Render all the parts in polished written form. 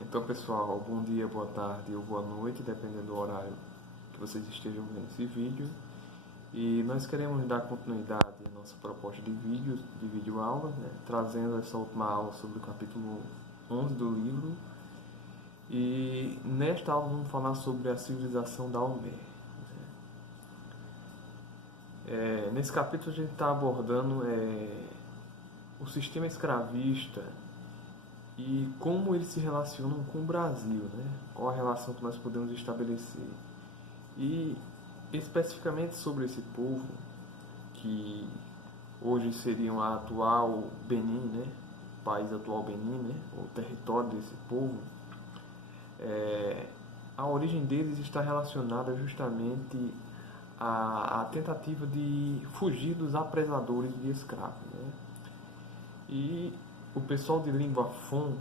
Então, pessoal, bom dia, boa tarde ou boa noite, dependendo do horário que vocês estejam vendo esse vídeo. E nós queremos dar continuidade à nossa proposta de vídeo aula, né, trazendo essa última aula sobre o capítulo 11 do livro. E nesta aula vamos falar sobre a civilização Daomé. Nesse capítulo a gente está abordando o sistema escravista e como eles se relacionam com o Brasil, né? Qual a relação que nós podemos estabelecer. E especificamente sobre esse povo, que hoje seriam a atual Benin, né? O país atual Benin, né? O território desse povo, a origem deles está relacionada justamente à tentativa de fugir dos apresadores de escravos, né? E o pessoal de língua Fon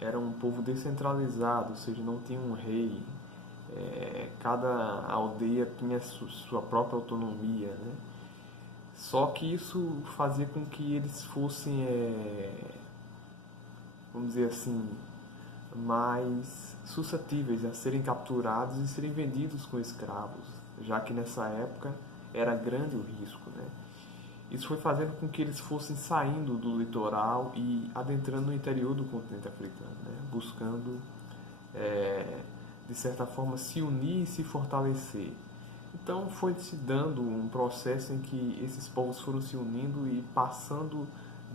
era um povo descentralizado, ou seja, não tinha um rei. Cada aldeia tinha sua própria autonomia, né? Só que isso fazia com que eles fossem, vamos dizer assim, mais suscetíveis a serem capturados e serem vendidos como escravos, já que nessa época era grande o risco, né? Isso foi fazendo com que eles fossem saindo do litoral e adentrando no interior do continente africano, né? Buscando, de certa forma, se unir e se fortalecer. Então foi se dando um processo em que esses povos foram se unindo e passando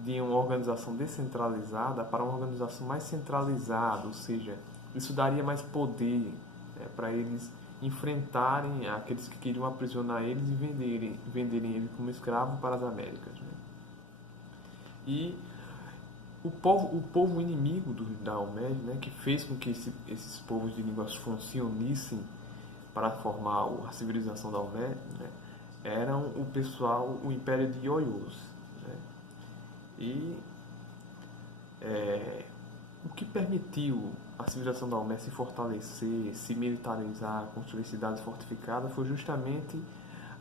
de uma organização descentralizada para uma organização mais centralizada, ou seja, isso daria mais poder, né, para eles enfrentarem aqueles que queriam aprisionar eles e venderem eles como escravo para as Américas, né? E o povo inimigo do Daomé, né, que fez com que esses povos de línguas Fon se unissem para formar a civilização Daomé, né, eram o pessoal, o Império de Oiôs, né? E o que permitiu a civilização Daomé se fortalecer, se militarizar, construir cidades fortificadas foi justamente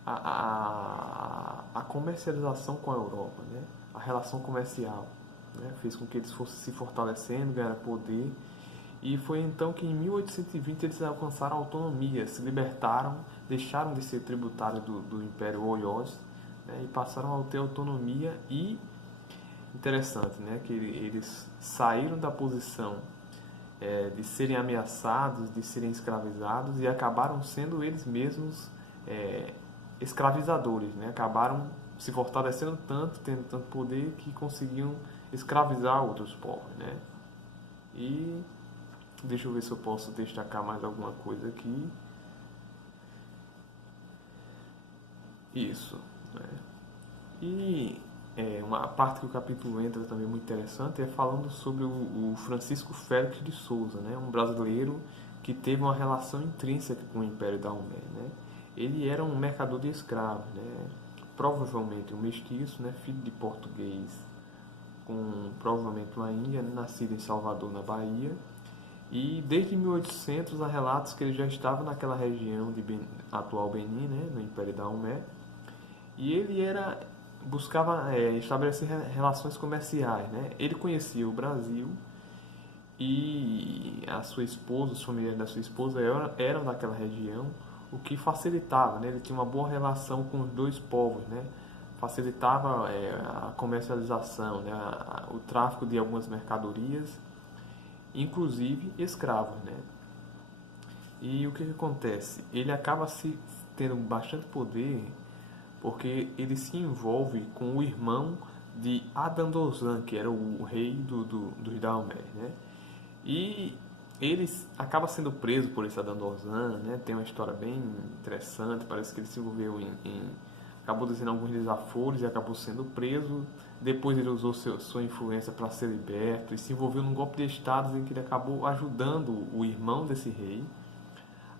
a comercialização com a Europa, né? A relação comercial, né? Fez com que eles fossem se fortalecendo, ganhando poder. E foi então que em 1820 eles alcançaram a autonomia, se libertaram, deixaram de ser tributários do Império Oiôs, né? E passaram a ter autonomia. E interessante, né, que eles saíram da posição de serem ameaçados, de serem escravizados, e acabaram sendo eles mesmos escravizadores, né? Acabaram se fortalecendo tanto, tendo tanto poder, que conseguiam escravizar outros povos, né? E deixa eu ver se eu posso destacar mais alguma coisa aqui. Isso, né? E uma parte que o capítulo entra também muito interessante é falando sobre o Francisco Félix de Souza, né? Um brasileiro que teve uma relação intrínseca com o Império da Daomé, né? Ele era um mercador de escravos, né? Provavelmente um mestiço, né? Filho de português com provavelmente uma índia, nascido em Salvador, na Bahia. E desde 1800 há relatos que ele já estava naquela região de atual Benin, né? No Império da Daomé. E ele buscava estabelecer relações comerciais, né? Ele conhecia o Brasil e a sua esposa, os familiares da sua esposa eram daquela região, o que facilitava, né? Ele tinha uma boa relação com os dois povos, né? Facilitava a comercialização, né? O tráfico de algumas mercadorias, inclusive escravos, né? E o que acontece? Ele acaba se tendo bastante poder porque ele se envolve com o irmão de Adandozan, que era o rei dos Daomé, né? E ele acaba sendo preso por esse Adandozan, né? Tem uma história bem interessante, parece que ele se envolveu acabou descendo alguns desaforos e acabou sendo preso. Depois ele usou sua influência para ser liberto e se envolveu num golpe de estado em que ele acabou ajudando o irmão desse rei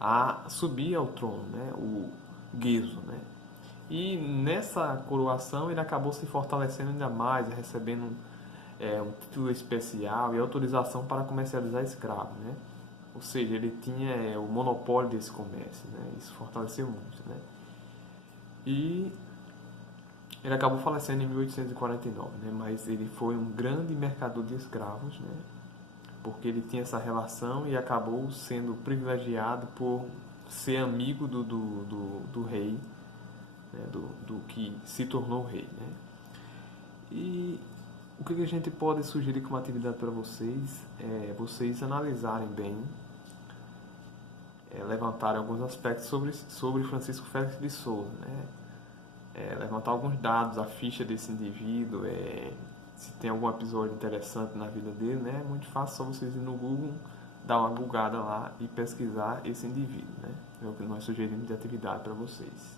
a subir ao trono, né? O Guezo, né? E nessa coroação ele acabou se fortalecendo ainda mais, recebendo um título especial e autorização para comercializar escravos, né? Ou seja, ele tinha o monopólio desse comércio, né? Isso fortaleceu muito, né? E ele acabou falecendo em 1849, né? Mas ele foi um grande mercador de escravos, né? porque ele tinha essa relação e acabou sendo privilegiado por ser amigo do rei, né, do que se tornou rei, né? E o que a gente pode sugerir como atividade para vocês é vocês analisarem bem, levantarem alguns aspectos sobre Francisco Félix de Souza, né? Levantar alguns dados, a ficha desse indivíduo, se tem algum episódio interessante na vida dele, né? É muito fácil, só vocês ir no Google, dar uma googada lá e pesquisar esse indivíduo, né? É o que nós sugerimos de atividade para vocês.